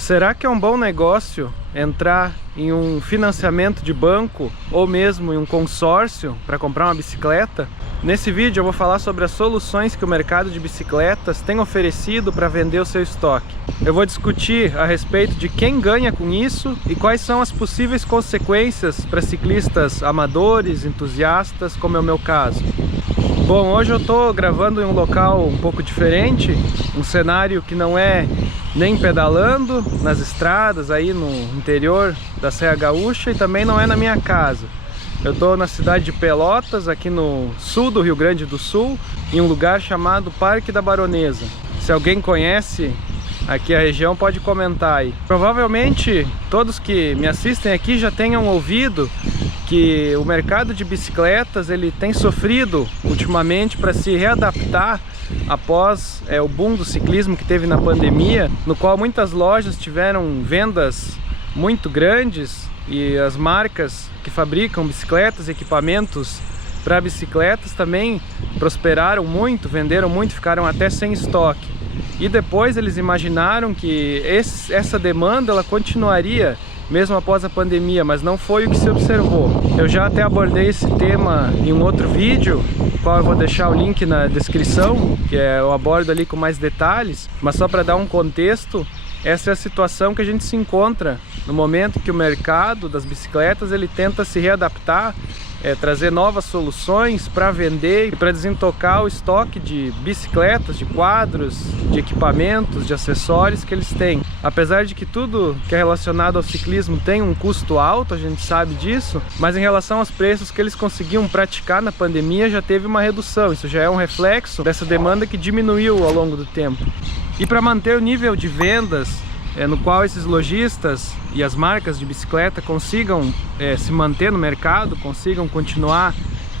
Será que é um bom negócio entrar em um financiamento de banco ou mesmo em um consórcio para comprar uma bicicleta? Nesse vídeo eu vou falar sobre as soluções que o mercado de bicicletas tem oferecido para vender o seu estoque. Eu vou discutir a respeito de quem ganha com isso e quais são as possíveis consequências para ciclistas amadores, entusiastas, como é o meu caso. Bom, hoje eu estou gravando em um local um pouco diferente, um cenário que não é nem pedalando nas estradas aí no interior da Serra Gaúcha e também não é na minha casa. Eu estou na cidade de Pelotas, aqui no sul do Rio Grande do Sul, em um lugar chamado Parque da Baronesa. Se alguém conhece aqui a região, pode comentar aí. Provavelmente todos que me assistem aqui já tenham ouvido que o mercado de bicicletas ele tem sofrido ultimamente para se readaptar após o boom do ciclismo que teve na pandemia, no qual muitas lojas tiveram vendas muito grandes e as marcas que fabricam bicicletas e equipamentos para bicicletas também prosperaram muito, venderam muito, ficaram até sem estoque. E depois eles imaginaram que essa demanda ela continuaria mesmo após a pandemia, mas não foi o que se observou. Eu já até abordei esse tema em um outro vídeo, qual eu vou deixar o link na descrição, que eu abordo ali com mais detalhes, mas só para dar um contexto, essa é a situação que a gente se encontra no momento que o mercado das bicicletas ele tenta se readaptar, trazer novas soluções para vender e para desintocar o estoque de bicicletas, de quadros, de equipamentos, de acessórios que eles têm. Apesar de que tudo que é relacionado ao ciclismo tem um custo alto, a gente sabe disso, mas em relação aos preços que eles conseguiam praticar na pandemia já teve uma redução. Isso já é um reflexo dessa demanda que diminuiu ao longo do tempo. E para manter o nível de vendas no qual esses lojistas e as marcas de bicicleta consigam se manter no mercado, consigam continuar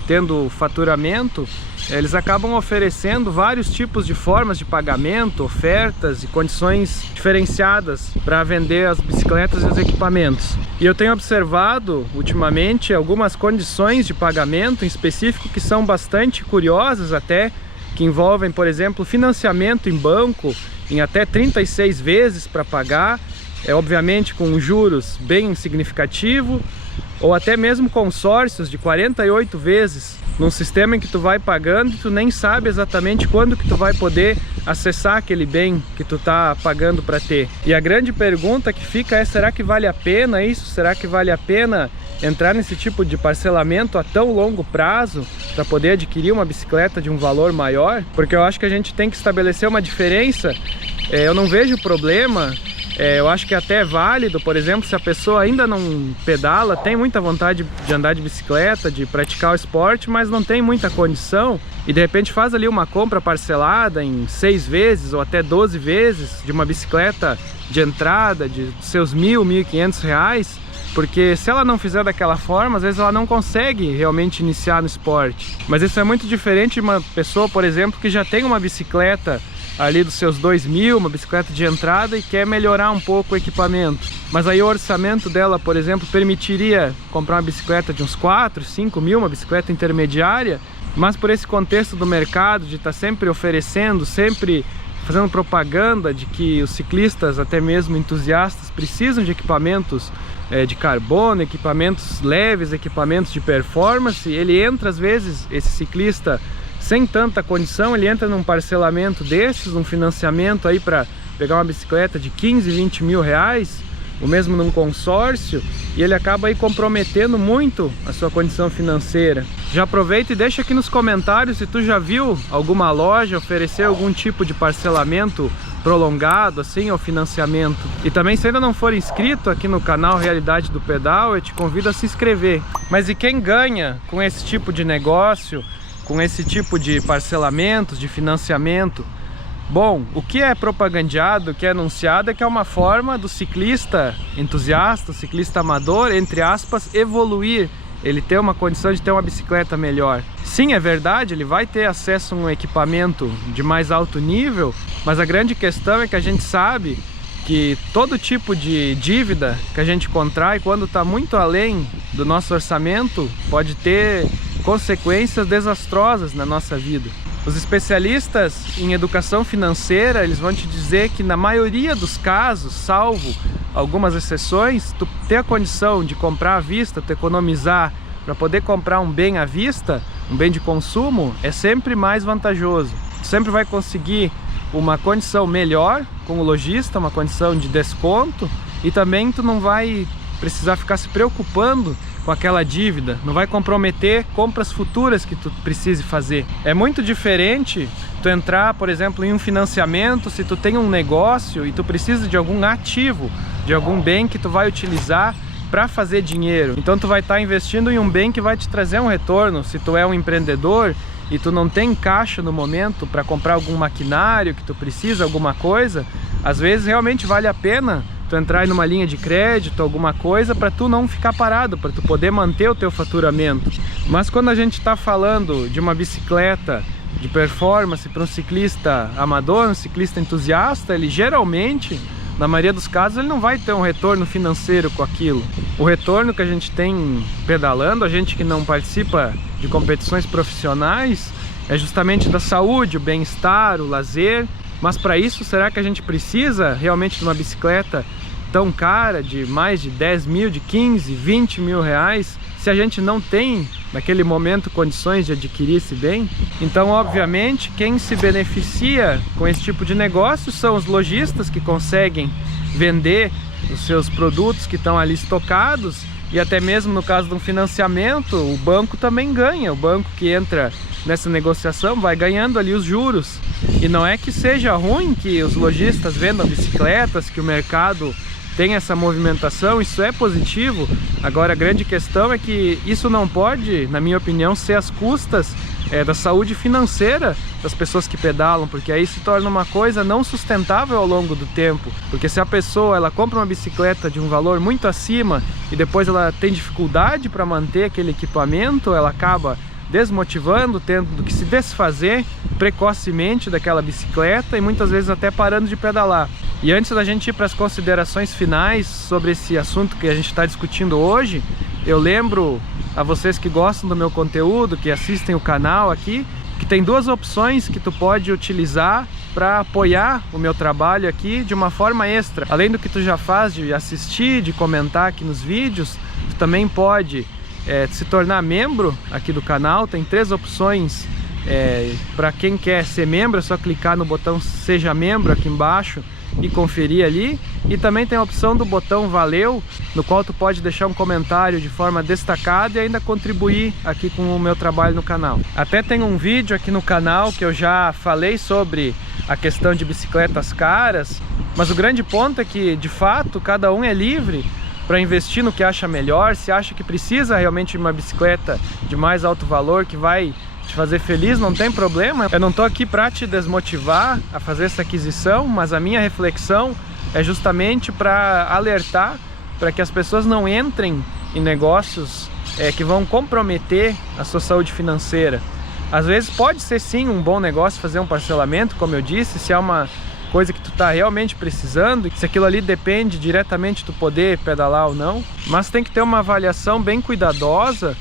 tendo faturamento, eles acabam oferecendo vários tipos de formas de pagamento, ofertas e condições diferenciadas para vender as bicicletas e os equipamentos. E eu tenho observado ultimamente algumas condições de pagamento em específico que são bastante curiosas até, que envolvem, por exemplo, financiamento em banco em até 36 vezes para pagar, obviamente com juros bem significativo, ou até mesmo consórcios de 48 vezes, num sistema em que tu vai pagando e tu nem sabe exatamente quando que tu vai poder acessar aquele bem que tu tá pagando para ter. E a grande pergunta que fica é, será que vale a pena isso? Será que vale a pena entrar nesse tipo de parcelamento a tão longo prazo para poder adquirir uma bicicleta de um valor maior? Porque eu acho que a gente tem que estabelecer uma diferença. Eu não vejo problema, eu acho que até é válido, por exemplo, se a pessoa ainda não pedala, tem muita vontade de andar de bicicleta, de praticar o esporte, mas não tem muita condição e de repente faz ali uma compra parcelada em 6 vezes ou até 12 vezes de uma bicicleta de entrada de seus R$1.000, R$1.500, porque se ela não fizer daquela forma, às vezes ela não consegue realmente iniciar no esporte. Mas isso é muito diferente de uma pessoa, por exemplo, que já tem uma bicicleta ali dos seus R$2.000, uma bicicleta de entrada e quer melhorar um pouco o equipamento. Mas aí o orçamento dela, por exemplo, permitiria comprar uma bicicleta de uns 4, 5 mil, uma bicicleta intermediária, mas por esse contexto do mercado, de estar sempre oferecendo, sempre fazendo propaganda de que os ciclistas, até mesmo entusiastas, precisam de equipamentos de carbono, equipamentos leves, equipamentos de performance, ele entra às vezes, esse ciclista sem tanta condição, ele entra num parcelamento desses, num financiamento aí para pegar uma bicicleta de 15, 20 mil reais, ou mesmo num consórcio, e ele acaba aí comprometendo muito a sua condição financeira. Já aproveita e deixa aqui nos comentários se tu já viu alguma loja oferecer algum tipo de parcelamento prolongado, assim, ou financiamento. E também, se ainda não for inscrito aqui no canal Realidade do Pedal, eu te convido a se inscrever. Mas e quem ganha com esse tipo de negócio, com esse tipo de parcelamentos, de financiamento? Bom, o que é propagandeado, o que é anunciado é que é uma forma do ciclista entusiasta, o ciclista amador, entre aspas, evoluir, ele ter uma condição de ter uma bicicleta melhor. Sim, é verdade, ele vai ter acesso a um equipamento de mais alto nível, mas a grande questão é que a gente sabe que todo tipo de dívida que a gente contrai, quando está muito além do nosso orçamento, pode ter consequências desastrosas na nossa vida. Os especialistas em educação financeira, eles vão te dizer que na maioria dos casos, salvo algumas exceções, tu ter a condição de comprar à vista, tu economizar para poder comprar um bem à vista, um bem de consumo, é sempre mais vantajoso. Tu sempre vai conseguir uma condição melhor com o lojista, uma condição de desconto, e também tu não vai precisar ficar se preocupando com aquela dívida, não vai comprometer compras futuras que tu precise fazer. É muito diferente tu entrar, por exemplo, em um financiamento se tu tem um negócio e tu precisa de algum ativo, de algum bem que tu vai utilizar para fazer dinheiro. Então tu vai estar investindo em um bem que vai te trazer um retorno. Se tu é um empreendedor e tu não tem caixa no momento para comprar algum maquinário que tu precisa, alguma coisa, às vezes realmente vale a pena tu entrar numa linha de crédito, alguma coisa, para tu não ficar parado, para tu poder manter o teu faturamento. Mas quando a gente está falando de uma bicicleta de performance para um ciclista amador, um ciclista entusiasta, ele geralmente, na maioria dos casos, ele não vai ter um retorno financeiro com aquilo. O retorno que a gente tem pedalando, a gente que não participa de competições profissionais, é justamente da saúde, o bem-estar, o lazer. Mas para isso, será que a gente precisa realmente de uma bicicleta tão cara, de mais de 10 mil, de 15, 20 mil reais, se a gente não tem, naquele momento, condições de adquirir esse bem? Então, obviamente, quem se beneficia com esse tipo de negócio são os lojistas que conseguem vender os seus produtos que estão ali estocados, e até mesmo no caso de um financiamento, o banco também ganha. O banco que entra nessa negociação vai ganhando ali os juros. E não é que seja ruim que os lojistas vendam bicicletas, que o mercado tem essa movimentação, isso é positivo. Agora a grande questão é que isso não pode, na minha opinião, ser às custas da saúde financeira das pessoas que pedalam, porque aí se torna uma coisa não sustentável ao longo do tempo. Porque se a pessoa ela compra uma bicicleta de um valor muito acima e depois ela tem dificuldade para manter aquele equipamento, ela acaba desmotivando, tendo que se desfazer precocemente daquela bicicleta e muitas vezes até parando de pedalar. E antes da gente ir para as considerações finais sobre esse assunto que a gente está discutindo hoje, eu lembro a vocês que gostam do meu conteúdo, que assistem o canal aqui, que tem duas opções que tu pode utilizar para apoiar o meu trabalho aqui de uma forma extra. Além do que tu já faz de assistir, de comentar aqui nos vídeos, tu também pode se tornar membro aqui do canal. Tem 3 opções para quem quer ser membro, é só clicar no botão Seja Membro aqui embaixo e conferir ali. E também tem a opção do botão Valeu, no qual tu pode deixar um comentário de forma destacada e ainda contribuir aqui com o meu trabalho no canal. Até tem um vídeo aqui no canal que eu já falei sobre a questão de bicicletas caras, mas o grande ponto é que, de fato, cada um é livre para investir no que acha melhor. Se acha que precisa realmente de uma bicicleta de mais alto valor, que vai te fazer feliz, não tem problema. Eu não estou aqui para te desmotivar a fazer essa aquisição, mas a minha reflexão é justamente para alertar para que as pessoas não entrem em negócios que vão comprometer a sua saúde financeira. Às vezes pode ser sim um bom negócio fazer um parcelamento, como eu disse, se é uma coisa que tu tá realmente precisando, e se aquilo ali depende diretamente de tu poder pedalar ou não, mas tem que ter uma avaliação bem cuidadosa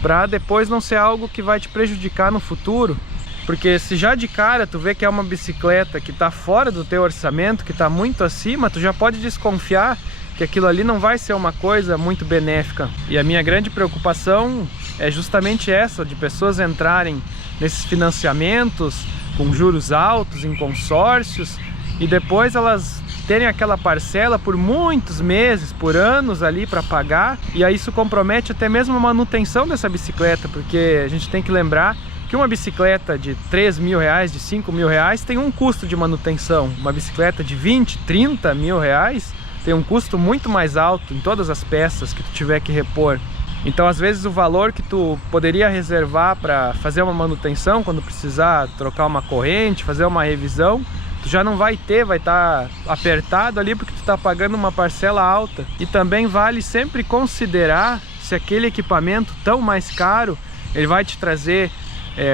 para depois não ser algo que vai te prejudicar no futuro. Porque se já de cara tu vê que é uma bicicleta que está fora do teu orçamento, que está muito acima, tu já pode desconfiar que aquilo ali não vai ser uma coisa muito benéfica. E a minha grande preocupação é justamente essa, de pessoas entrarem nesses financiamentos com juros altos, em consórcios, e depois elas terem aquela parcela por muitos meses, por anos ali para pagar, e aí isso compromete até mesmo a manutenção dessa bicicleta, porque a gente tem que lembrar que uma bicicleta de 3 mil reais, de 5 mil reais, tem um custo de manutenção. Uma bicicleta de 20, 30 mil reais tem um custo muito mais alto em todas as peças que tu tiver que repor. Então, às vezes, o valor que tu poderia reservar para fazer uma manutenção, quando precisar trocar uma corrente, fazer uma revisão, tu já não vai ter, vai estar apertado ali porque tu está pagando uma parcela alta. E também vale sempre considerar se aquele equipamento tão mais caro, ele vai te trazer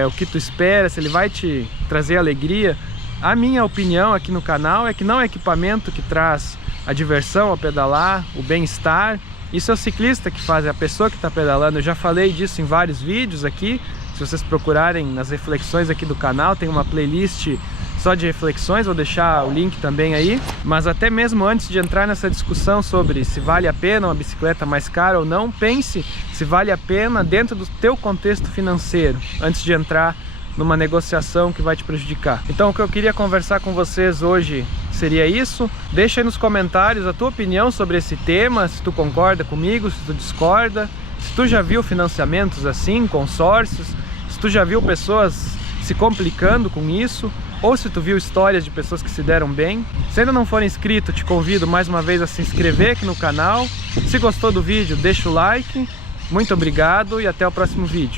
o que tu espera, se ele vai te trazer alegria. A minha opinião aqui no canal é que não é equipamento que traz a diversão ao pedalar, o bem-estar. Isso é o ciclista que faz, é a pessoa que está pedalando. Eu já falei disso em vários vídeos aqui Se vocês procurarem nas reflexões aqui do canal, tem uma playlist só de reflexões, vou deixar o link também aí. Mas até mesmo antes de entrar nessa discussão sobre se vale a pena uma bicicleta mais cara ou não, pense se vale a pena dentro do teu contexto financeiro, antes de entrar numa negociação que vai te prejudicar. Então o que eu queria conversar com vocês hoje seria isso. Deixa aí nos comentários a tua opinião sobre esse tema, se tu concorda comigo, se tu discorda, se tu já viu financiamentos assim, consórcios, se tu já viu pessoas se complicando com isso, ou se tu viu histórias de pessoas que se deram bem. Se ainda não for inscrito, te convido mais uma vez a se inscrever aqui no canal. Se gostou do vídeo, deixa o like. Muito obrigado e até o próximo vídeo.